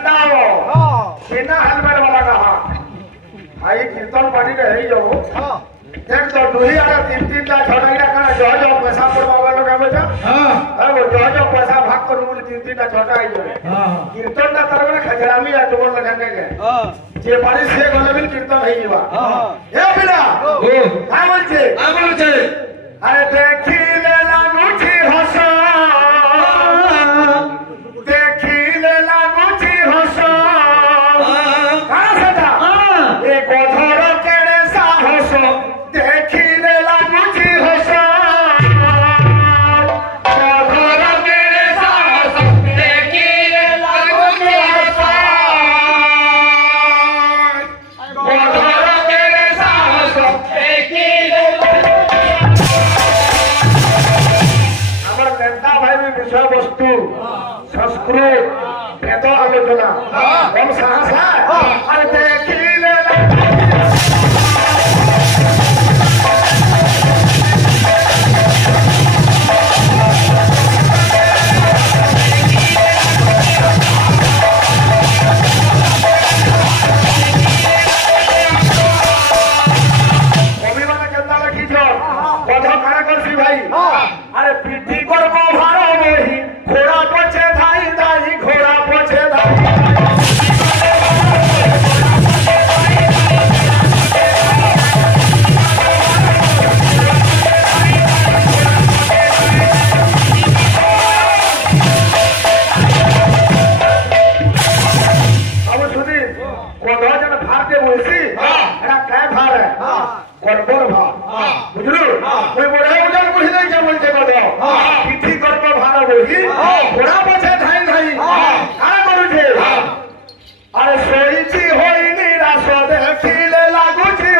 लेंदा हो बिना हेलमेट वाला कहा भाई कीर्तन पार्टी रे ही जाओ देख तो दुही आरे तीन ता छोटा का जो पैसा पड़वा लोग बेटा हां वो जो पैसा भाग करू बोले तीन ता छोटा आई जाए हां कीर्तन ता तरह खजरामी आ जोर लगाने के हां जे बारिश से गले बिल कीर्तन है जीवा हां ए बिना ओ का बोलछे अरे देखी ले लागुची हसो देखी ले लागुची हसो का सदा ए गोधर केड़े साहस देखी ले लागुची हसो गोधर केड़े साहस देखी ले लागुची हसो गोधर केड़े साहस देखी ले विषय वस्तु संस्कृत वेद आलोचना हम साहस है अरे देखी ले कवि माने केंदा लिखी छो कथ कारे करसी भाई अरे पीठी करब भार मोही घोड़ा पछे धाई धाई घोड़ा पछे धाई अब सुनी कोधा जन भार के बोलसी एरा काय भार है कोडबर भार बुझलु कोई बड़े उजल कुछ नहीं के बोलते कोधा पीठी करब भार मोही घोड़ा पछे धाई धाई का करू छे अरे सोईची होई निराश देखी ले लागुची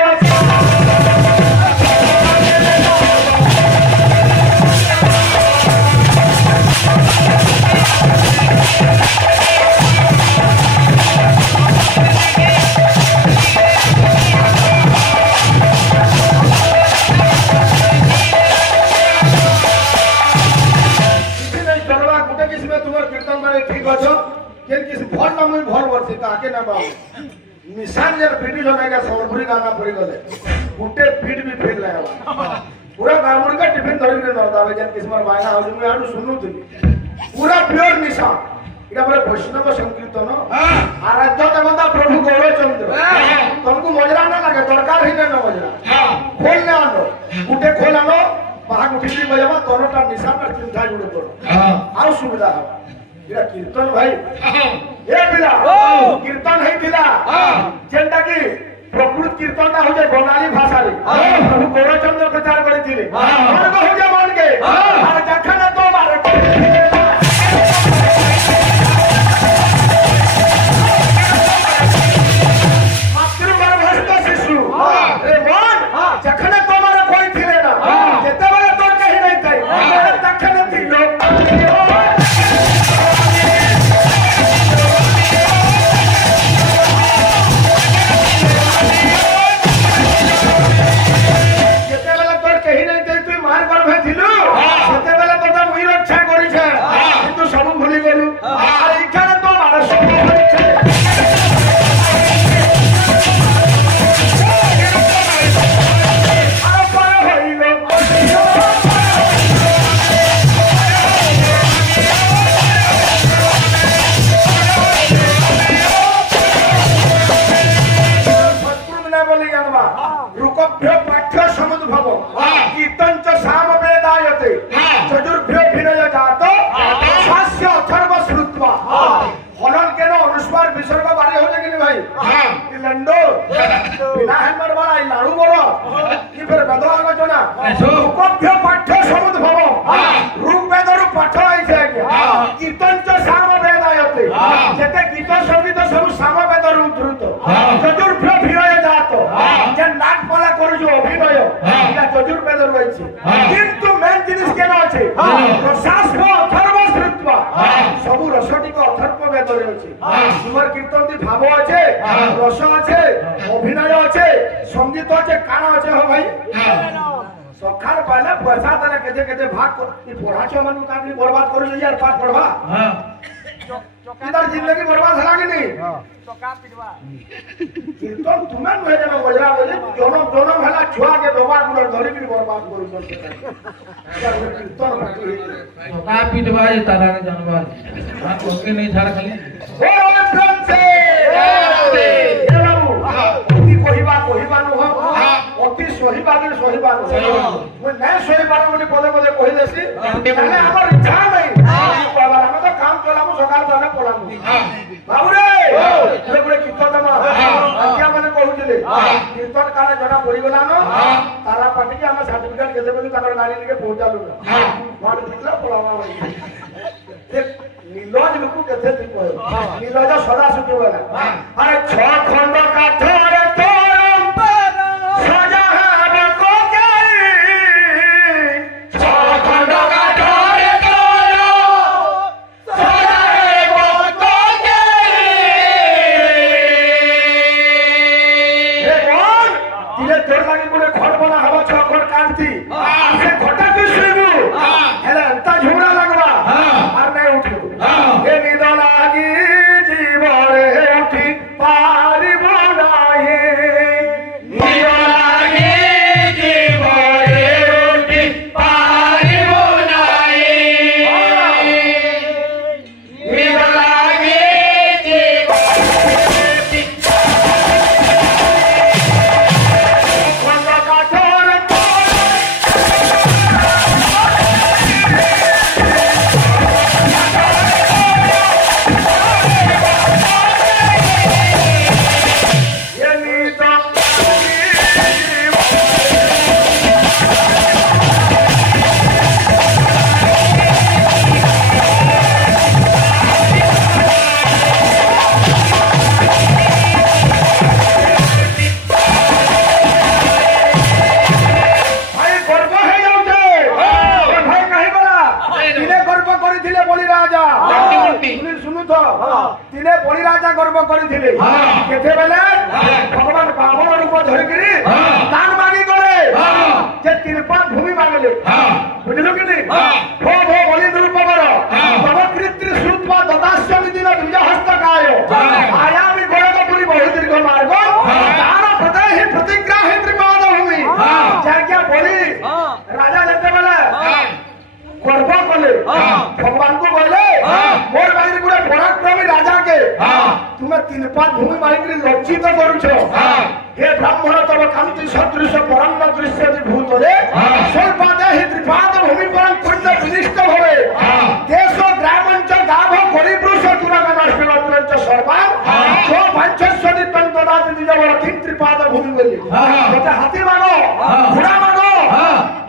भल ना मुई भल वर्षे आके ना बाबू निशान जर पीटी जो नहीं का समरपुरी गाना पड़ी गले गुटे पीट भी फेल नहीं हुआ पूरा गामुड़ का टिफिन धरी ने नरदावे जन किस्मर बायना हो मैं आडू सुननु थी पूरा प्योर निशान इटा बोले वैष्णव संकीर्तन आराध्य देवता प्रभु गौरचंद्र तुमको मजरा ना लगे दरकार ही ना मजरा खोल ले आनो गुटे खोल आनो बाहर उठी बजावा तोरटा निशान पर चिंता जुड़े करो आउ सुविधा हो इरा कीर्तन भाई ए बिला कीर्तन है थिला जेंटा की प्रकृत कीर्तन ना हो जाए बंगाली भाषा रे प्रभु गौरचंद्र प्रचार करी थिले मन को हो जाए मान के अरे जखन तो मारे मातृगर्भस्थ शिशु रे मन जखन तो मारे कोई थिले ना जेते बेले तो कहि नहीं थाई तखन थिलो कीर्तन भाव अच्छे रस अच्छे अभिनय अच्छे संगीत अच्छे कान अच्छे हो भाई सखार पहले पैसा देना केते केते भाग ई पढ़ा छ मन काटली बर्बाद कर यार पाठ पढ़वा हां इधर जिंदगी बर्बाद हला कि नहीं कीर्तन तुम्हें नुहे जन बजरा बजे जनम जनम हला छुआ के डबा गुड़ धरी भी बर्बाद करू न कीर्तन बाकी का पिटवा ये तारा के जानवा हां ओके नहीं झाड़ खाली ओ प्रेम से ये बाबू अति कहिबा न हो अति सहिबा मैं नहीं सहिबा बोली पदे पदे कहि देसी माने हमर इच्छा नहीं बाबा हम तो काम चलामु सकाल जाना पड़ामु बाबू रे बड़े कीर्तन मा क्या माने कहउथिले कीर्तन काले जना पड़ी गला न तारा पाटी के हम सर्टिफिकेट केते बोली ताकर गाड़ी लेके पहुंचालु ना मार दिखला पड़ावा नीलज लोक केते दिन कहे नीलज सदा सुखी वाला अरे छ खंड काठर तोरम पर सजा है को गई छ खंड काठर तोरम सजा है को गई हे कौन दिले तोर लागी कोने घर बना हवा छ खंड काटती से घटा की सुइबू हेला अंता झुमरा लगवा और नहीं उठो हे निद लागी जीवरे उठी पारिब नाही निद लागी जीवरे उठी पारिब नाही निद लागी जीवरे खंड काठर ये निद भाई गर्व है जाउते ए भाई कहि बला तिने गर्व करिथिले बलि राजा सुनिल सुनु तो तिने बलि राजा गर्व करिथिले केते बेले भगवान बामन रूप धरिकरी दान मागी गले जे तिरपा भूमि मांगले बुझलो कि नहीं भो भो बलि रूप कर तब कृत्रि श्रुत्वा ददास्य निदिन द्विज हस्त काय आयामि गोरखपुरी बहु दीर्घ मार्ग दान प्रदहि प्रतिग्राहि त्रिपाद भूमि जाके बोली राजा जते बेले गर्व कले भगवान को बोले मोर बाइर गुडे पराक्रमी राजा के तुम्हें तीन पाद भूमि मालिक लज्जित करूछ हे ब्राह्मण तब कांति सदृश परम दृश्य भूत रे स्वल्पादे हि त्रिपाद भूमि परम पुण्य विनिष्ठ भवे देश ग्रामांच गाभ परिवृष तुरग नष्टवत्रंच सर्वान जो पंचस्वनि तंतदाति निजवर तीन त्रिपाद भूमि बोली मते हाथी मागो घोड़ा मागो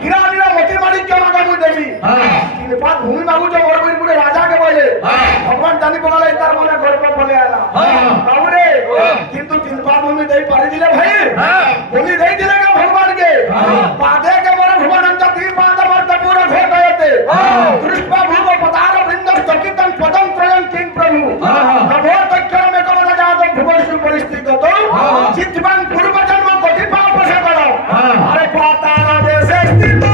हीरा नीला मोती माणिक्य मागो मु देबी तीन पाद भूमि मागु जो मोर गुडे राजा के बोले भगवान जानी पगला इतार मने गर्व बोले आला बाबूरे किंतु तीन पाद भूमि देई पारि दिले भाई भूमि देई दिले का भगवान के पादे के मोर भुवनंच तीन पाद वर्त पूरा घोटयते दृष्टा भूम पतार वृंद चकितं पदं त्रयं किं प्रभु नभो तक्षर में कमल जात भुवनसु परिस्थित तो चित्तवान पूर्व जन्म कोटि पाप से करो अरे पाताल देशे स्थित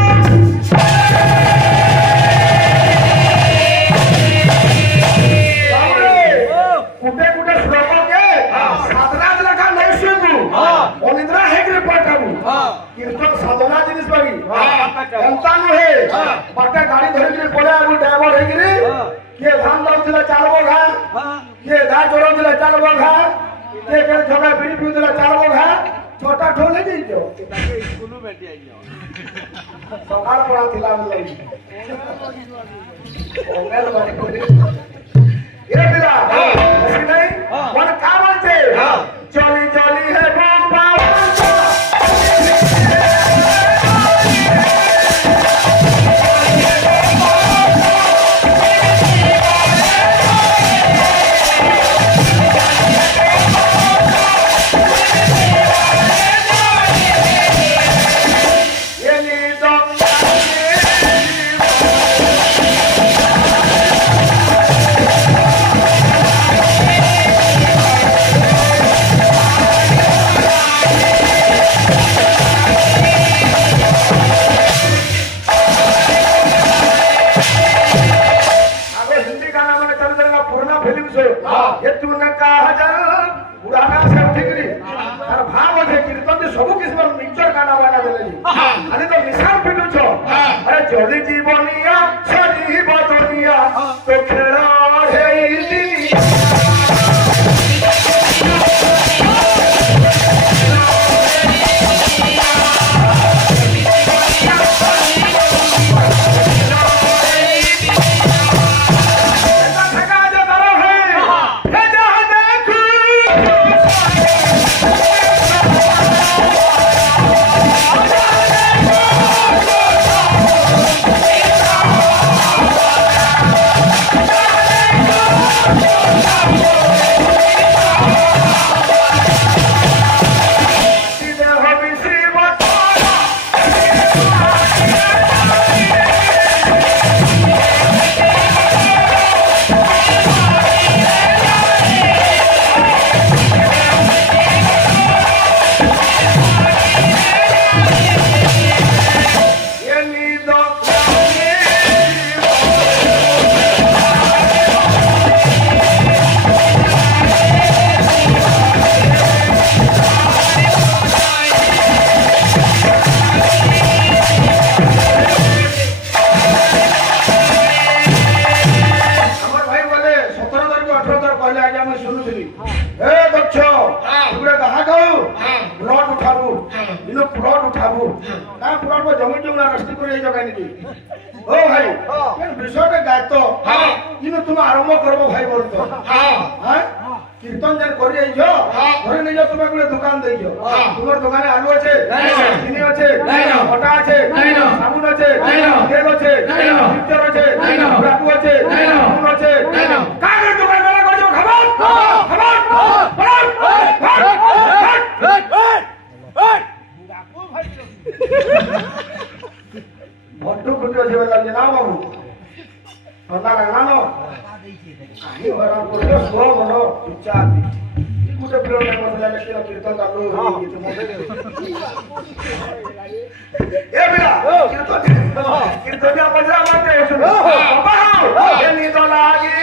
कुटे कुटे श्लोक के साधना लगा नहीं सुनू अनिद्रा है कि पठाबू कीर्तन साधना जिनिस बागी अंता न है पट्टा गाड़ी धरि के पड़े आगु ड्राइवर है कि ये धान लाउथिला चालबो घा ये गा चोरौथिला चालबो घा ये के थोड़ा बीड़ी पीउथिला चालबो घा छोटा ठोले नहीं जो ताके स्कूल में बैठी आई सकाळ पड़ा थिला लई ओमेल बारी ये बिला ऐसी नहीं वन का बोलते चली चली है बाबा ये नींद ये तूने कहा শুনুছিলি এ দক্ষ তুই গাহা খাও প্লট উঠাবু ইনো প্লট উঠাবু না প্লট জমি জমা রাস্তি করে এই জায়গায় নাকি ও ভাই কেন বিষয়টা গাইত ইনো তুমি আরম্ভ করবো ভাই বলতো হ্যাঁ কীর্তন যেন করে আইছ ঘরে নিয়ে যাও তুমি একটা দোকান দেইছ তোমার দোকানে আলু আছে চিনি আছে আটা আছে সাবুন আছে তেল আছে মিক্সচার আছে রাখু আছে নুন আছে কাগজ দোকান মেলা করে যাও খাবার বড্ড খুঁজে আছে লাগছে না বাবু ঠান্ডা লাগলা না আমি হরাম করতে সব হলো ইচ্ছা আছে কুটে প্রেরণ মশলা লেখি কীর্তন কাকু এ বিরা কীর্তন বাজরা আমাকে শুনো বাবা এ নিদ লাগি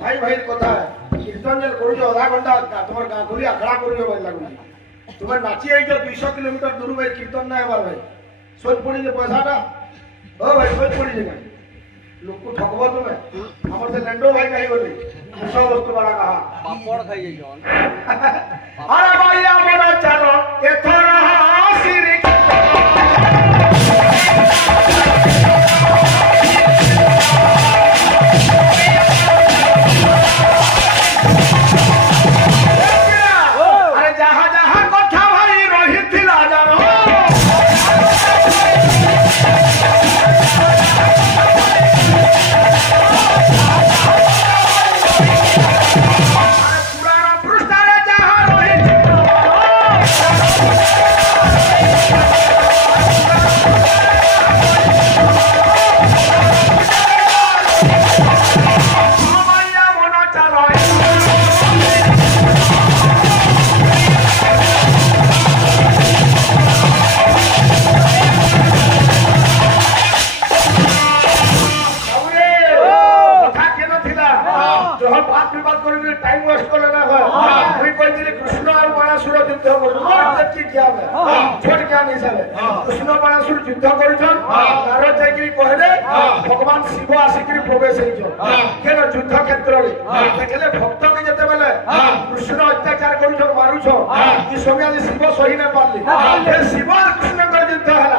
भाई भाई कथा कीर्तन जेल करू आधा घंटा तुम गाँधुरी आखड़ा कर तुम नाची आई 200 किलोमीटर दूर भाई कीर्तन ना हेबार भाई सोच पड़ी पैसाटा ओ भाई सोच पड़ी लोक को ठकब तुम्हें हमर से लैंडो भाई कही बोली सब वस्तु वाला कहा पापड़ खाई जाइयो अरे भाई हमरा चलो एथरा हासिर भगवान शिव आसिक प्रवेश युद्ध क्षेत्र में भक्त के जिते बेले कृष्ण अत्याचार कर मारुछ कि समय शिव सही न पारे शिव कृष्ण युद्ध है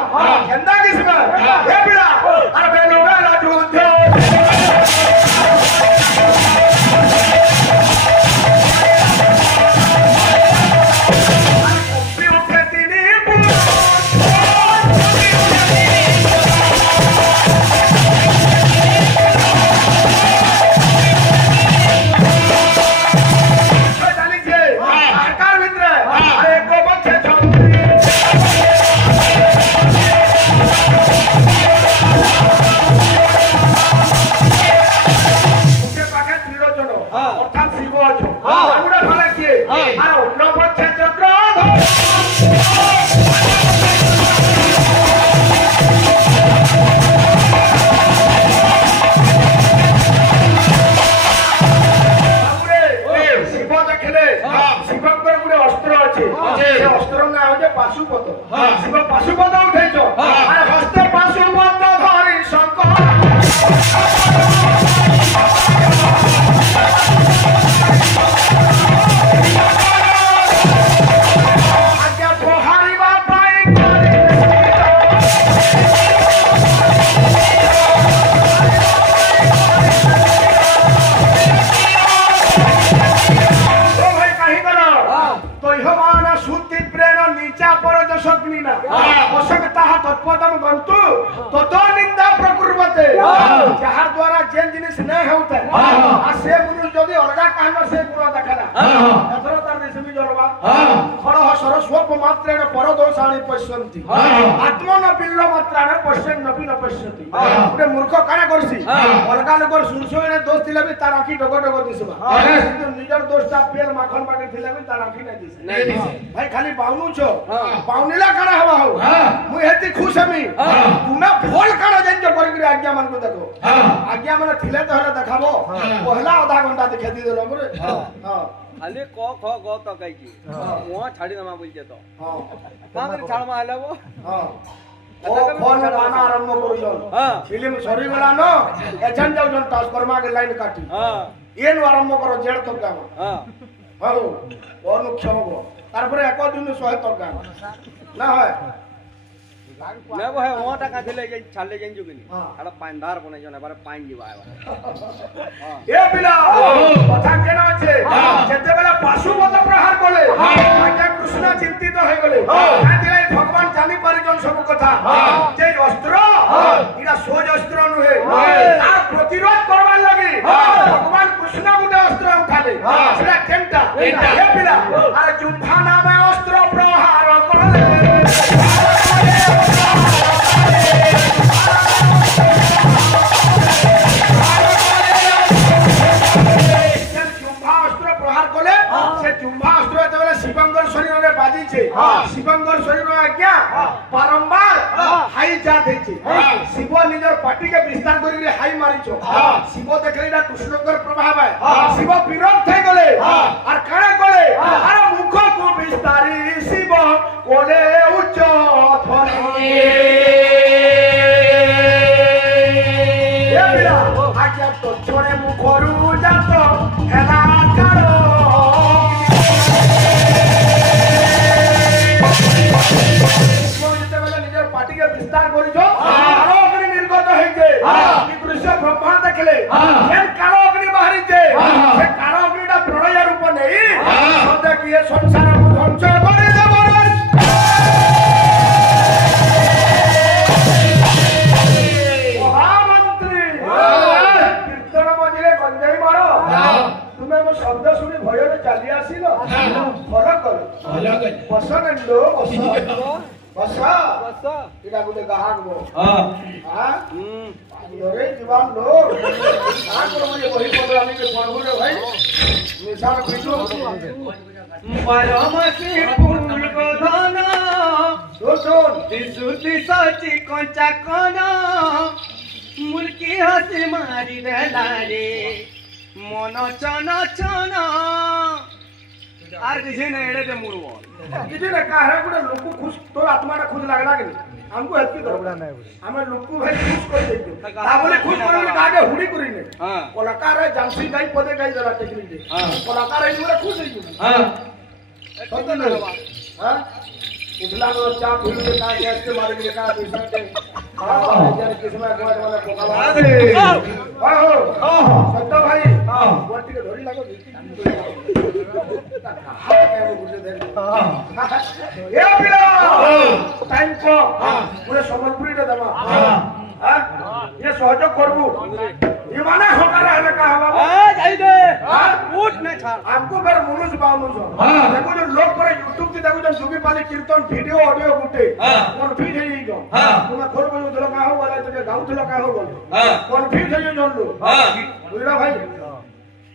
ଅଛୁ ଆଗୁଡା ଫାଳେ କିଏ ଆର ଉଗ୍ର ପଛେ ଚକ୍ର ଶିବ ଦେଖିଲେ ଶିବଙ୍କର ଗୋଟେ ଅସ୍ତ୍ର ଅଛି ସେ ଅସ୍ତ୍ର ନାଁ ହଉଛି ପାଶୁପତ ଶିବ ପାଶୁପତ ଉଠେଇଛ ହସ୍ତେ ପାଶୁପତ ଧରି ଶଙ୍କର ଆଜ୍ଞା ପହାରିବା ପାଇଁ तत्पदम गंतु ततो निंदा प्रकुर्वते जहार द्वारा जेन जिनिस नै होता आ से मनुष्य जदी अलगा कहना से गुण देखला एथरो तार देशमी जरवा खड़ हसर स्वप मात्रेण परदोषाणि पश्यन्ति आत्मन बिल्ल मात्राण पश्यन् नपि न पश्यति गुटे मूर्ख काना करसी अलगा लोकर सुरसोइने दोष दिले भी तार आखी डग डग दिसबा किंतु निजर दोषटा पेल माखन मागे थिले भी तार आखी नै दिसे भाई खाली बाउनु छो बाउनिला काना हवा हो मु हेती खुश हमी तुमे भोल काना जेन जो करि आज्ञा मन को देखो आज्ञा मन थिले तो हला देखाबो पहला आधा घंटा दिखे दी देलो रे हां खाली क ख ग त कहि की मुआ छाडी नमा बोलजे तो हां कांगर छाड़ मा आलाबो हां ओ फोन गाना आरंभ करू हां फिल्म सरी गला न एजन जाउ जन ट्रांसफार्मर के लाइन काटी हां एन आरंभ करो जेड तक गाना हां हां और नुक्षम हो तार पर एक दिन 100 तक गाना ना है मैं वो है वहां टका थिले जे छाले जेन जुगनी आला पांदार बने जने बारे पाइन जीवा आवा ए पिला कथा केना छे जते बेला पाशुपत प्रहार कोले आज्ञा कृष्ण चिंतित हो गले काथिले भगवान जानि पारि जन सब कथा जे अस्त्र इरा सोज अस्त्र नुहे तार प्रतिरोध करबार लागि भगवान कृष्ण गुटे अस्त्र उठाले सेटा केनटा ए पिला अरे जुम्भा नामे अस्त्र प्रहार कोले शिवंगर शरीर में बाजी छे शिवंगर शरीर में आज्ञा बारंबार हाई जात है शिव निजर पार्टी के विस्तार करी हाई मारी छो शिव देखले कृष्णकर प्रभाव है शिव विरोध थे गले और काना गले अरे मुख को विस्तारी शिव कोले उच्च ध्वनि ये बिला आज्ञा तो छोड़े मुखरु जात हेला कारो विस्तार करिछो कालो अग्नि निर्गत हेजे कि कृष्ण ब्रह्मा देखले एन कालो अग्नि बाहरी जे से कालो अग्निटा प्रलय रूप नै सदा कि ये संसार को ध्वंस करे देबो महामंत्री कीर्तन मजिले गंजाई मारो तुमे मो शब्द सुनी भय रे चली आसीलो भल कर बस नंदो बसा बसा इला गुटे गाहक बो हां हां रे जीवन लो आ कर मजे बही पडरानी के पडबो रे भाई निशान खइतो परमसी फूल को दाना सुन दिसुति सची कंचा कोना मुर्की हसी मारी देला रे मन चन चन आर किसी ने एड़े ते मुड़बो किसी ने कहा है गुटे लोक खुश तो आत्मा ना खुश लागला कि हमको हेल्प करो हमें लोक भाई खुश कर देते ता बोले खुश करो बोले कागे हुडी करी ने हां कलाकार है जानसी गाई पदे गाई जरा टेक्निक दे हां कलाकार है बोले खुश है हां सत्य ना हां उठला नो चा भूल के का गैस के मारे के का पैसा के हां यार किसमें गोट वाला कोका हो सत्य भाई हां गोटी के धोरी लागो ये पिला टाइम को पूरे संबलपुरी रे दमा हां ये सहयोग करबू ये माने होकर है का हवा जाई दे उठ न छाड़ आपको फिर मनुष्य बानुष देखो जो लोग पर YouTube पे देखो जो सुबी पाली कीर्तन वीडियो ऑडियो गुटे कन्फ्यूज है जो तुम खोर बोलो तो का हो वाला तो गाउँ तो का हो बोलो कन्फ्यूज है जो लो बुझला भाई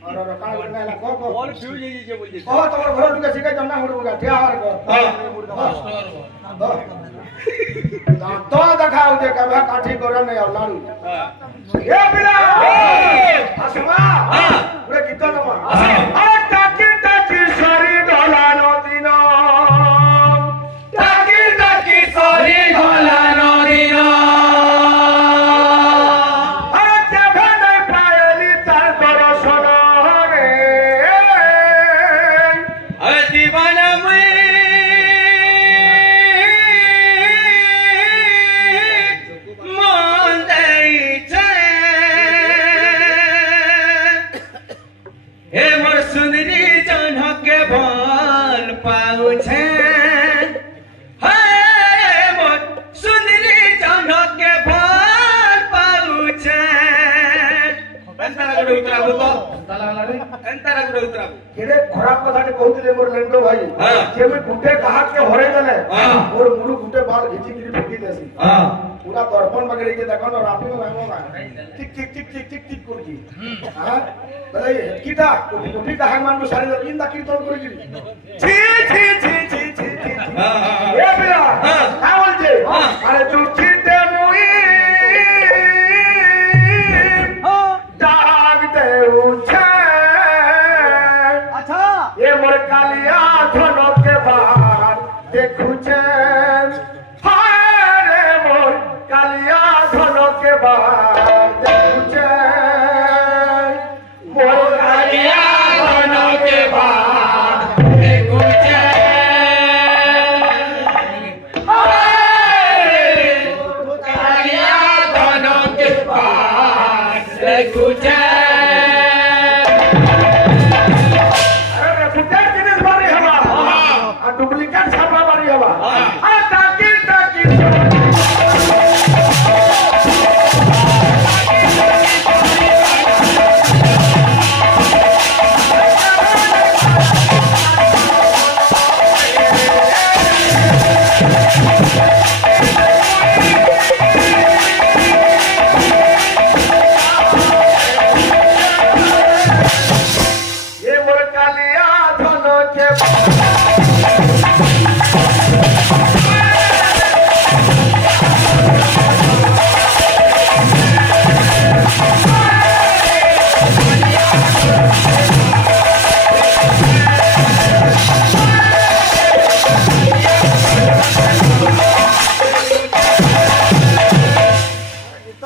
और कान बोल ना को बॉल फ्यूज जे बोल जे ओ तोर घर दुके सिके जन्ना मुड़गा ठिया हार को तो देखाओ जे कबा काठी कर नहीं और लाडू ए बिला असमा पूरे गीत नमा अरे टाकी टाकी सरी गला नदीना टाकी टाकी सरी गला नदीना अरे केभे नहीं पायली तार दर्शन रे अरे दीवाना मैं हे मोर सुंदरी जनक के भाल पाऊ छे हे मोर सुंदरी जनक के भाल पाऊ छे एंतारा गुडे उतराबो तो एंतारा गुडे उतराबो केडे खराब कथा ने कहतिले मोर लेंडो भाई जे मैं गुटे कहा के हरे गले मोर मुरु गुटे बाल घिची गिरी फेंकी देसी पूरा दर्पण बगड़ी के देखो ना रापी में भागो ना टिक टिक टिक टिक टिक टिक करकी हां बले कीटा टोपी का हगमान को सारी इन दा कीर्तन करकी छी छी छी छी छी छी ए बिरा का बोल जे अरे तू छीते मुई दाग दे उछे अच्छा ये मोर कालिया धनो के बाहर देखू छे हाय रे मोर कालिया धनो के बाहर देखू छे मोर कालिया धनो के बाहर देखू छे हाय रे कालिया धनो के बाहर देखू छे डुप्लीकेट छापा मारी हवा आ टाकी टाकी ये मोर कालिया धनो के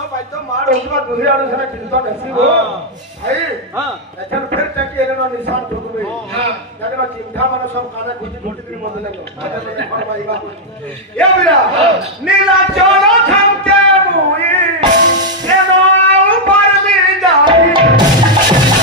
दूसरे आने से चिंता नहीं हो भाई लेकिन फिर तक ये ना निशान ठोक में जाके ना चिंता माने सब काने खुशी छोटी सी बदले को आगे और भाई बा ये बिरा नीला चोलो थम के मुई ये नो ऊपर में जाई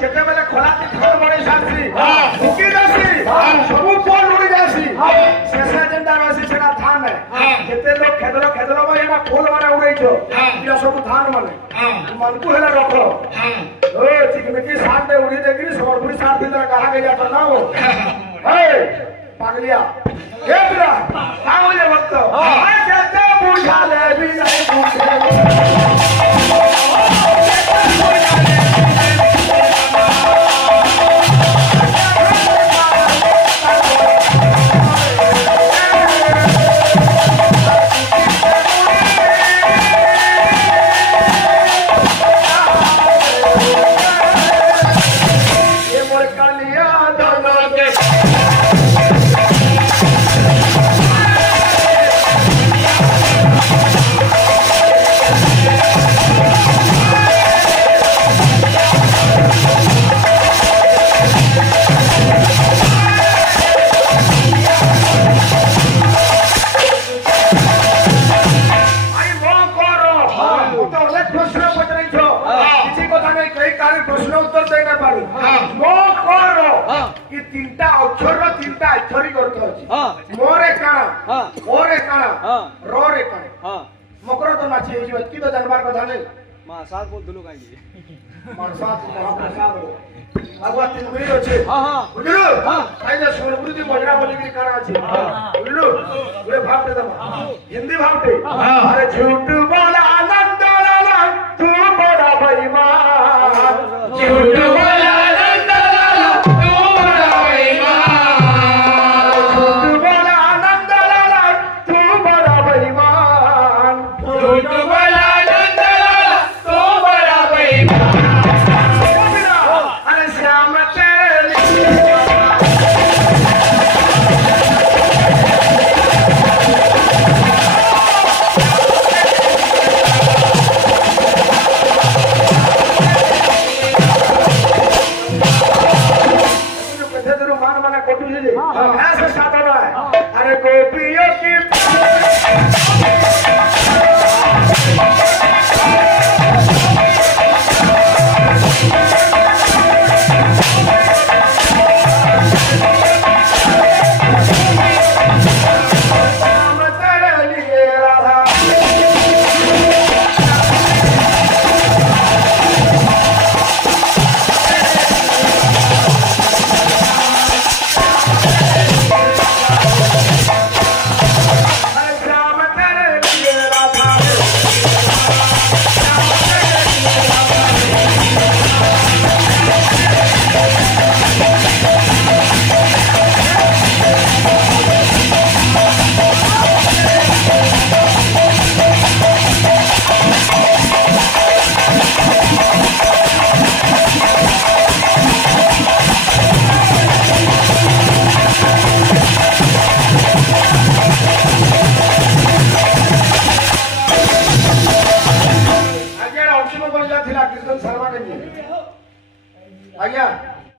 जेतेबेले खोला घर बड़ी सासी भूकी जासी सबु पोल उड़ी जासी शेषा जेंडा रासी छेना धान है जेते लोग खेदलो में एना फूल माने उड़ै छो इया सब धान माने मनकु हेला रखो ओ चिकमिकी साथ में उड़ी देगी सोरपुरी साथ भीतर कहा गया तो ना हो हे पागलिया ए बिरा का हो ये वक्त आ जेते बुझा ले भी नहीं बुझे काना हां और एक काना हां रो रे काना हां मकर तो नाची है जो की तो जानवर को जाने मां साथ बोल दुलु काई मनसात महाप्रसाद आगवा तीन मिनिट আছে हां हां বুঝলো हां তাই যে সোনপুরি মজরা বলি কি কানা আছে বুঝলো ওরে ভাবতে দাও হিন্দি ভাবতে আরে ঝুট বলা আনন্দ লালা তু বড় বেঈমান ঝুট বলা আনন্দ লালা তু বড় বেঈমান ঝুট বলা আনন্দ লালা তু বড় বেঈমান ঝুট বলা আনন্দ লালা তু বড় বেঈমান अरे श्याम तेरे मान माना कोटू जी ऐसे साथ है अरे गोपी